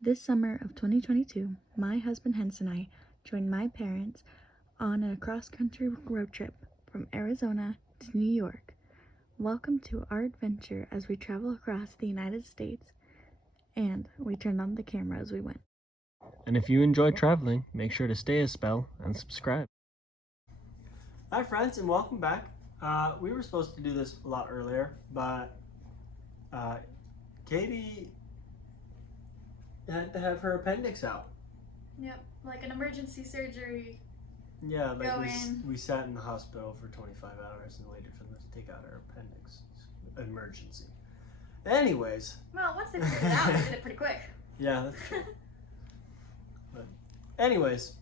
This summer of 2022, my husband Hens and I joined my parents on a cross-country road trip from Arizona to New York. Welcome to our adventure as we travel across the United States, and we turned on the camera as we went. And if you enjoy traveling, make sure to stay a spell and subscribe. Hi friends, and welcome back. We were supposed to do this a lot earlier, but Katie had to have her appendix out. Yep, like an emergency surgery. Yeah, like Go in. we sat in the hospital for 25 hours and waited for them to take out our appendix. Emergency. Anyways. Well, once they figured it out, they did it pretty quick. Yeah, that's true. But anyways,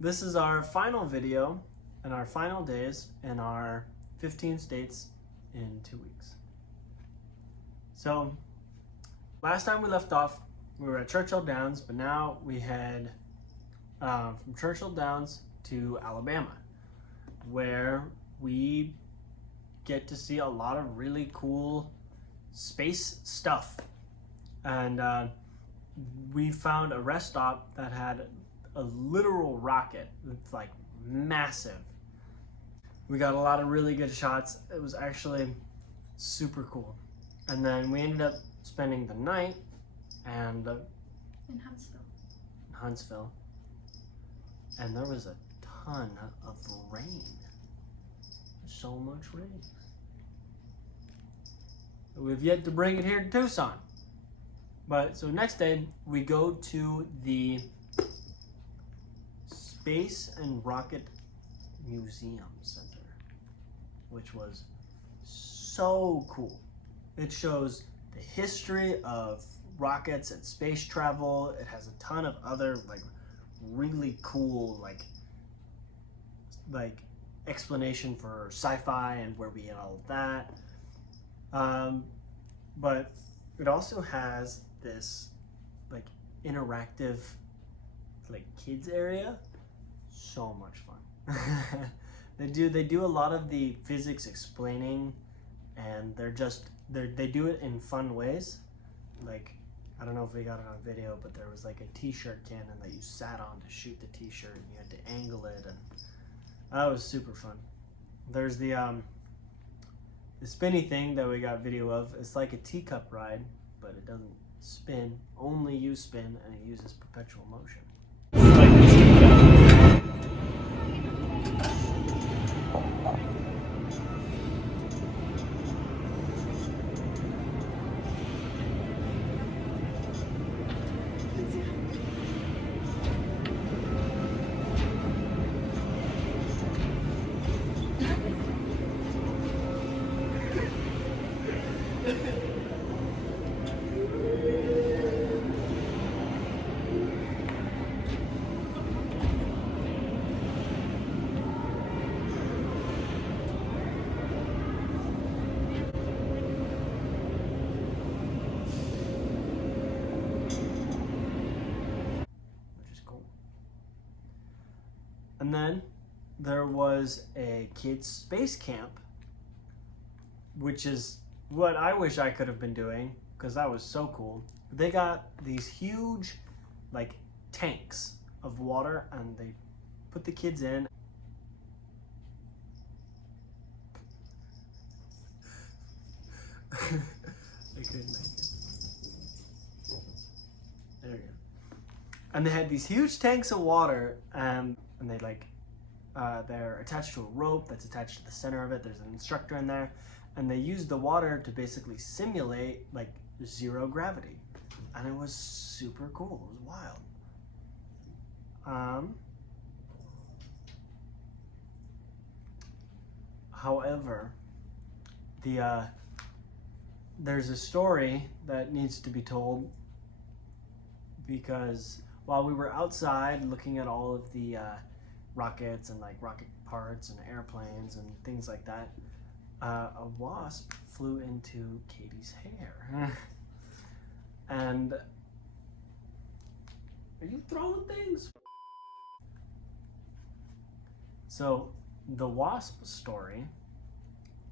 this is our final video and our final days in our 15 states in 2 weeks. So, last time we left off, we were at Churchill Downs, but now we head from Churchill Downs to Alabama, where we get to see a lot of really cool space stuff. And we found a rest stop that had a literal rocket. It's like massive. We got a lot of really good shots. It was actually super cool. And then we ended up spending the night and In Huntsville. And there was a ton of rain. So much rain. We've yet to bring it here to Tucson. But so next day we go to the Space and Rocket Museum Center, which was so cool. It shows the history of rockets and space travel. It has a ton of other like really cool like explanation for sci-fi and where we get all of that. But it also has this like interactive like kids area. So much fun. They do a lot of the physics explaining, and they do it in fun ways. Like, I don't know if we got it on video, but there was like a t-shirt cannon that you sat on to shoot the t-shirt, and you had to angle it, and that was super fun. There's the spinny thing that we got video of. It's like a teacup ride, but it doesn't spin. Only you spin, and it uses perpetual motion. And then there was a kids' space camp, which is what I wish I could have been doing, because that was so cool. They got these huge like tanks of water, and they put the kids in. They couldn't make it. There we go. And they had these huge tanks of water, and they like they're attached to a rope that's attached to the center of it. There's an instructor in there, and they used the water to basically simulate like zero gravity, and it was super cool. It was wild. However, there's a story that needs to be told, because while we were outside looking at all of the rockets and like rocket parts and airplanes and things like that, a wasp flew into Katie's hair. And are you throwing things? So the wasp story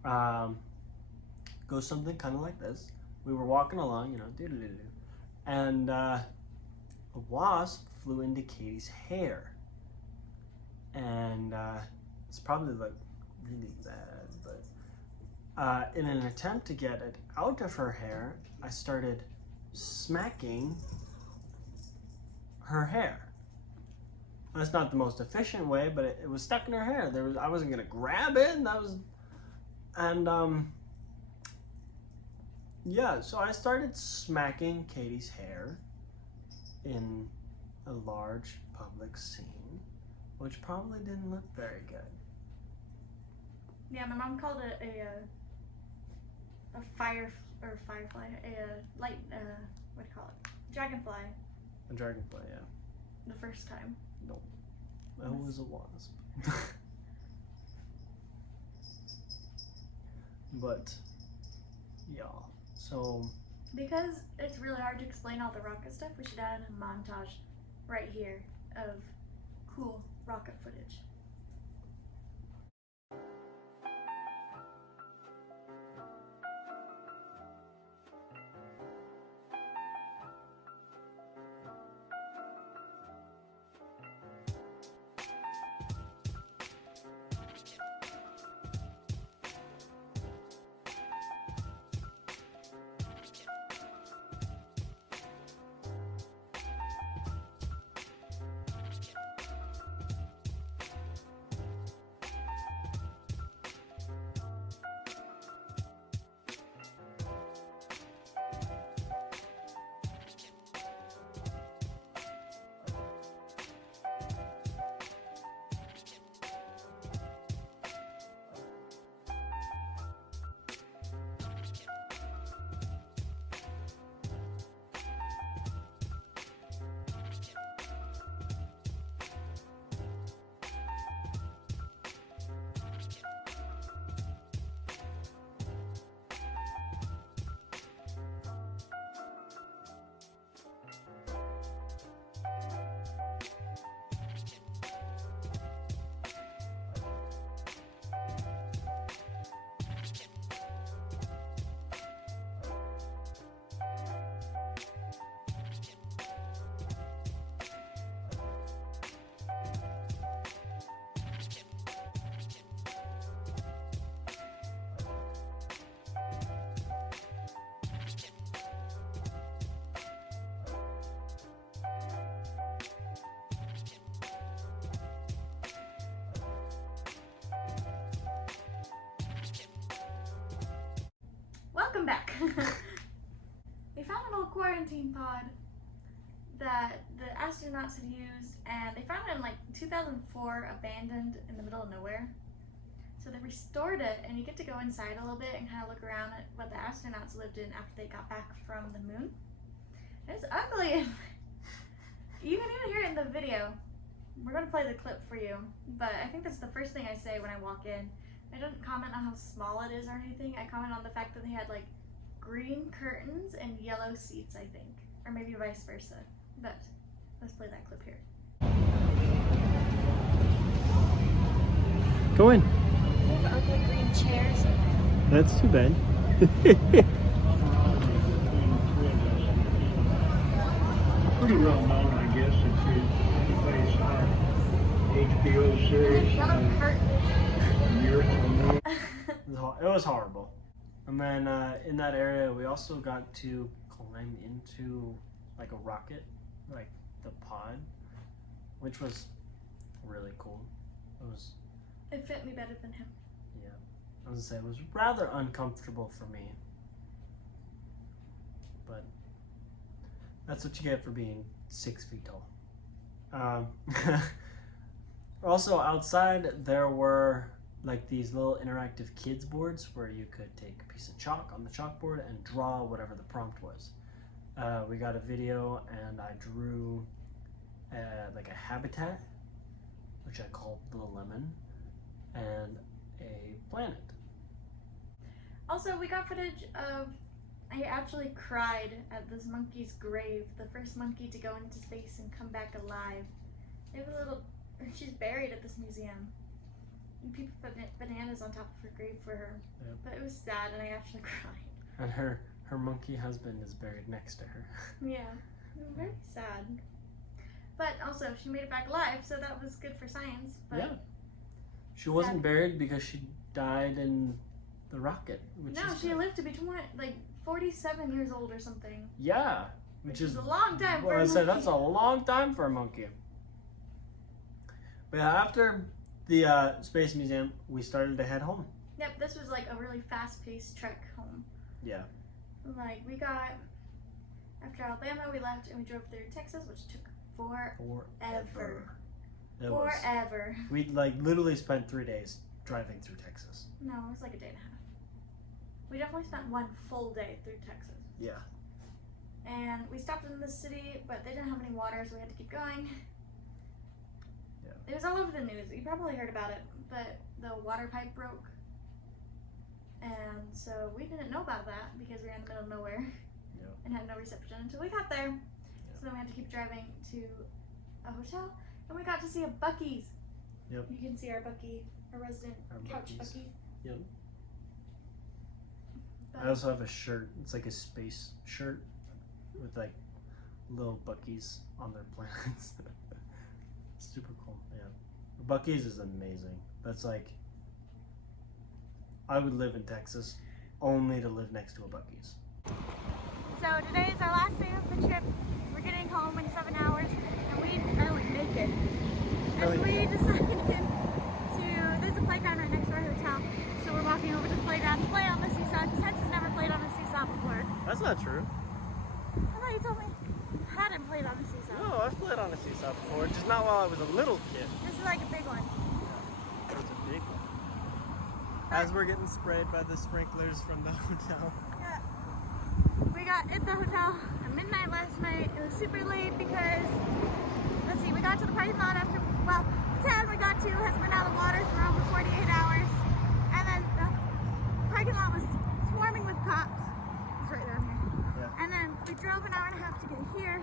goes something kind of like this. We were walking along, you know, and a wasp flew into Katie's hair. And it's probably like really bad, but in an attempt to get it out of her hair, I started smacking her hair. That's not the most efficient way, but it was stuck in her hair. I wasn't gonna grab it, yeah, so I started smacking Katie's hair in a large public scene, which probably didn't look very good. Yeah, my mom called it a firefly, a light, what do you call it? Dragonfly. A dragonfly, yeah. The first time. Nope. That was a wasp. But, yeah. So. Because it's really hard to explain all the rocket stuff, we should add a montage right here of cool rocket footage. Welcome back. We found an old quarantine pod that the astronauts had used, and they found it in like 2004, abandoned in the middle of nowhere. So they restored it, and you get to go inside a little bit and kind of look around at what the astronauts lived in after they got back from the moon. It's ugly. You can even hear it in the video. We're going to play the clip for you, but I think that's the first thing I say when I walk in. I don't comment on how small it is or anything. I comment on the fact that they had like green curtains and yellow seats, I think. Or maybe vice versa. But let's play that clip here. Go in. They have ugly green chairs in there. That's too bad. Pretty well known, I guess, if anybody saw HBO series. Yellow curtains. It was horrible. And then in that area, we also got to climb into like a rocket, like the pod, which was really cool. It fit me better than him. Yeah, I was gonna say it was rather uncomfortable for me, but that's what you get for being 6 feet tall. Also outside there were like these little interactive kids boards where you could take a piece of chalk on the chalkboard and draw whatever the prompt was. We got a video and I drew like a habitat, which I called Little Lemon, and a planet. Also, we got footage of, I actually cried at this monkey's grave, the first monkey to go into space and come back alive. They have a little, she's buried at this museum. And people put bananas on top of her grave for her. Yep. But it was sad and I actually cried. And her monkey husband is buried next to her. Yeah, very sad. But also, she made it back alive, so that was good for science. But Yeah. She wasn't buried because she died in the rocket. no, she lived to be 47 years old or something. Yeah. Which is a long time for Well, a I said monkey. that's a long time for a monkey. But yeah, after the Space Museum, we started to head home. Yep, this was like a really fast-paced trek home. Yeah. Like, we got, after Alabama, we left and we drove through Texas, which took forever. It was. Forever. We like literally spent 3 days driving through Texas. No, it was like a day and a half. We definitely spent one full day through Texas. Yeah. And we stopped in the city, but they didn't have any water, so we had to keep going. Yeah. It was all over the news. You probably heard about it, but the water pipe broke. And so we didn't know about that because we were in the middle of nowhere. Yep. And had no reception until we got there. So then we had to keep driving to a hotel, and we got to see a Buc-ee's. Yep. You can see our Buc-ee, our resident Our couch Buc-ee's. Buc-ee. Yep. But I also have a shirt. It's like a space shirt with like little Buc-ee's on their planets. Super cool. Yeah. Buc-ee's is amazing. That's like, I would live in Texas only to live next to a Buc-ee's. So today is our last day of the trip. We're getting home in 7 hours, and we are like naked. And we decided there's a playground right next to our hotel, so we're walking over to the playground to play on the seesaw, because Hens has never played on a seesaw before. That's not true. I thought you told me you hadn't played on a seesaw. No, I've played on a seesaw before, just not while I was a little kid. This is like a big one. It was a big one. As we're getting sprayed by the sprinklers from the hotel. Yeah. We got at the hotel at midnight last night. It was super late because, let's see, we got to the parking lot after, well, the town we got to has been out of water for over 48 hours. And then the parking lot was swarming with cops. It's right down here. Yeah. And then we drove an hour and a half to get here.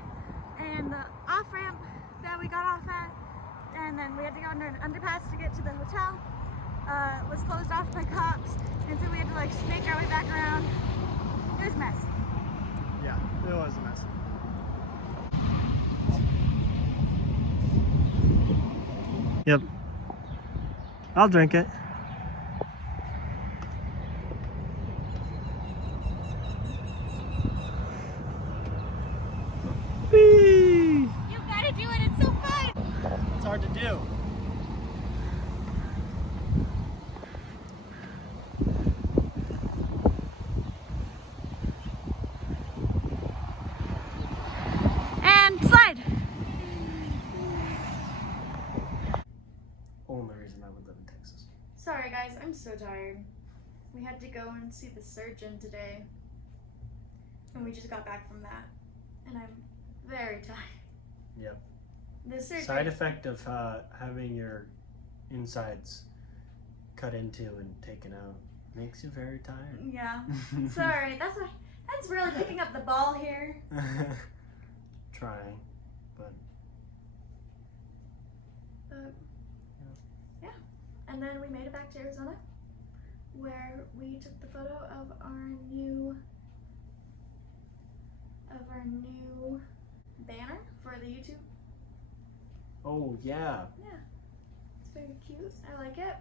And the off-ramp that we got off at, and then we had to go under an underpass to get to the hotel, was closed off by cops. And so we had to like snake our way back around. It was a mess. Yeah, it was a mess. Yep. I'll drink it. Whee! You gotta do it, it's so fun! It's hard to do. And slide! Only reason I would live in Texas. Sorry guys, I'm so tired. We had to go and see the surgeon today. And we just got back from that. And I'm very tired. Yep. The surgery. Side effect of having your insides cut into and taken out makes you very tired. Yeah. Sorry, that's really picking up the ball here. Trying, but Yeah. And then we made it back to Arizona, where we took the photo of our new banner for the YouTube. oh yeah. Yeah, it's very cute. I like it.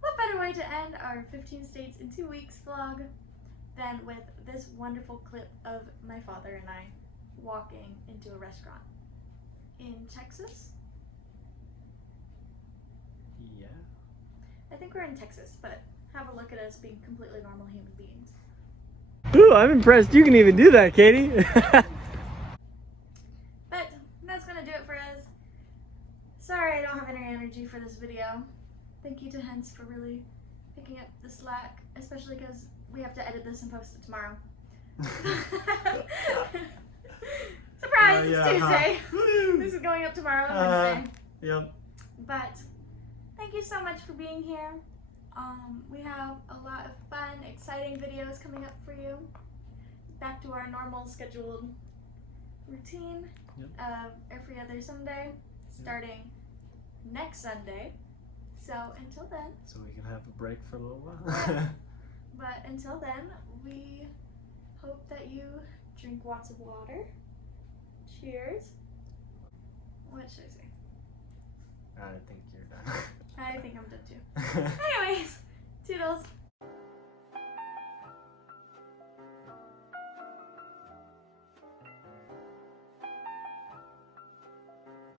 What better way to end our 15 States in 2 Weeks vlog than with this wonderful clip of my father and I walking into a restaurant in Texas. Yeah. I think we're in Texas, but have a look at us being completely normal human beings. Ooh, I'm impressed you can even do that, Katie. But that's gonna do it for us. Sorry I don't have any energy for this video. Thank you to Hens for really picking up the slack, especially because we have to edit this and post it tomorrow. Surprise, Yeah, it's Tuesday. Woo! This is going up tomorrow on Wednesday. Yep. But thank you so much for being here. We have a lot of fun, exciting videos coming up for you. Back to our normal scheduled routine of every other Sunday, starting next Sunday. So until then, So we can have a break for a little while. but until then, we hope that you drink lots of water. Cheers. What should I say? I think you're done. I think I'm done too. Anyways,